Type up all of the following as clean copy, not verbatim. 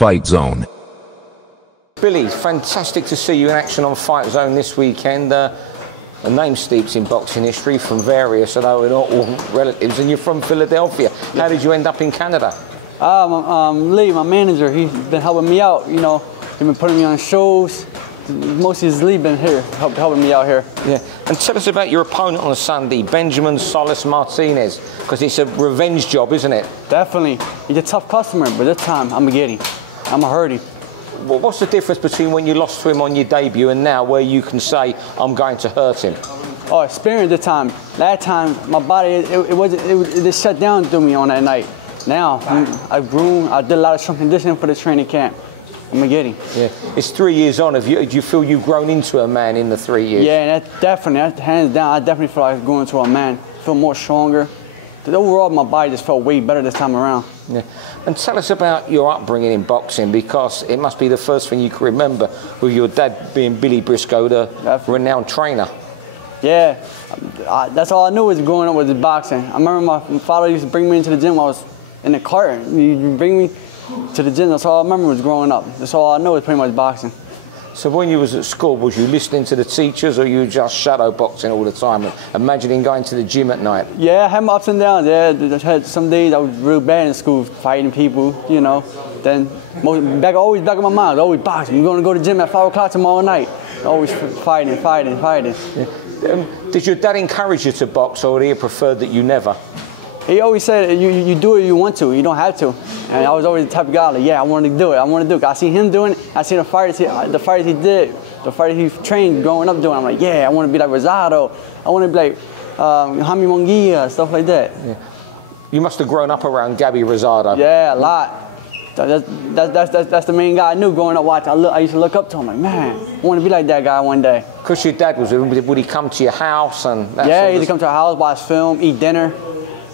Fightzone. Billy, fantastic to see you in action on Fightzone this weekend. A name steeps in boxing history from various, although we're not all relatives, and you're from Philadelphia. How did you end up in Canada? Lee, my manager, he's been helping me out, you know. He's been putting me on shows. Most of his Lee been here, helping me out here. Yeah. And tell us about your opponent on Sunday, Benjamin Solis Martinez, because it's a revenge job, isn't it? Definitely. He's a tough customer, but this time I'm going to get him. I'm going to hurt him. Well, what's the difference between when you lost to him on your debut and now where you can say, I'm going to hurt him? Oh, experience this time. Last time, my body, it just shut down through me on that night. Now, I grew, I did a lot of strength conditioning for the training camp. I'm going to get him. Yeah. It's 3 years on. Do you feel you've grown into a man in the 3 years? Yeah, that's hands down, I definitely feel like I'm going into a man. I feel more stronger. But overall, my body just felt way better this time around. Yeah. And tell us about your upbringing in boxing, because it must be the first thing you can remember with your dad being Billy Briscoe, the renowned trainer. Yeah, that's all I knew was growing up was boxing. I remember my father used to bring me into the gym while I was in the cart. He'd bring me to the gym. That's all I remember was growing up. That's all I know was pretty much boxing. So when you was at school, was you listening to the teachers, or you just shadow boxing all the time, and imagining going to the gym at night? Yeah, I had my ups and downs. Yeah, I had some days I was real bad in school, fighting people, you know. Then always back in my mind, always boxing. You're gonna go to the gym at 5 o'clock tomorrow night. Always fighting. Yeah. Did your dad encourage you to box, or did he prefer that you never? He always said, you do it if you want to, you don't have to. And I was always the type of guy, like, yeah, I want to do it. I see him doing it, I see the fighters he did, the fighters he trained growing up doing. I'm like, yeah, I want to be like Rosado, I want to be like 𝙎𝙀𝘼𝘾𝙄𝘼, stuff like that. Yeah. You must have grown up around Gabby Rosado. Yeah, a lot. That's the main guy I knew growing up watching. I used to look up to him like, man, I want to be like that guy one day. Because your dad would he come to your house? And yeah, he used to come to our house, watch film, eat dinner.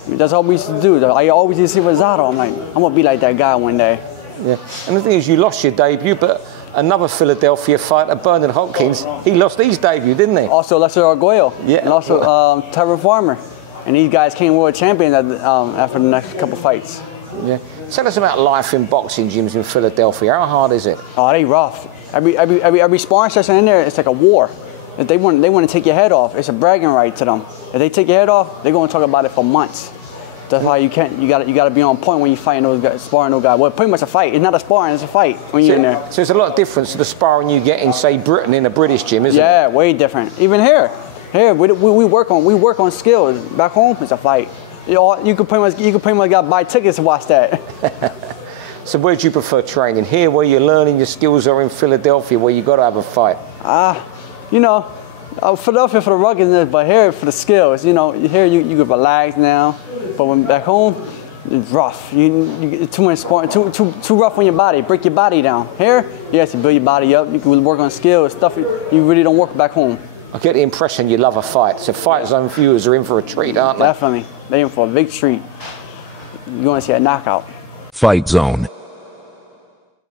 That's all we used to do. I always used to see Rosado. I'm like, I'm going to be like that guy one day. Yeah. And the thing is, you lost your debut, but another Philadelphia fighter, Bernard Hopkins, he lost his debut, didn't he? Also, 𝘿𝙀𝘼𝘾𝙄𝘼. Yeah. And also Terry Farmer. And these guys came world champions after the next couple fights. Yeah. Tell us about life in boxing gyms in Philadelphia. How hard is it? Oh, they rough. Every sparring session in there, it's like a war. If they want to take your head off, it's a bragging right to them. If they take your head off, they're going to talk about it for months. That's why you got to be on point when you fighting those guys, sparring those guys. Well, pretty much a fight. It's not a sparring, it's a fight when you're in there. So there's a lot of difference to the sparring you get in, say, Britain in a British gym, isn't it? Yeah, way different. Even here, we work on skills. Back home, it's a fight. You could pretty much got buy tickets to watch that. So where do you prefer training? Here, where you're learning your skills, or in Philadelphia, where you got to have a fight? You know, Philadelphia for the ruggedness, but here for the skills. You know, here you can relax now. But when back home, it's rough. You too much sparring, too rough on your body. Break your body down. Here, you have to build your body up. You can work on skills, stuff you really don't work back home. I get the impression you love a fight. So Fightzone viewers are in for a treat, aren't they? Definitely. They're in for a big treat. You're going to see a knockout. Fightzone.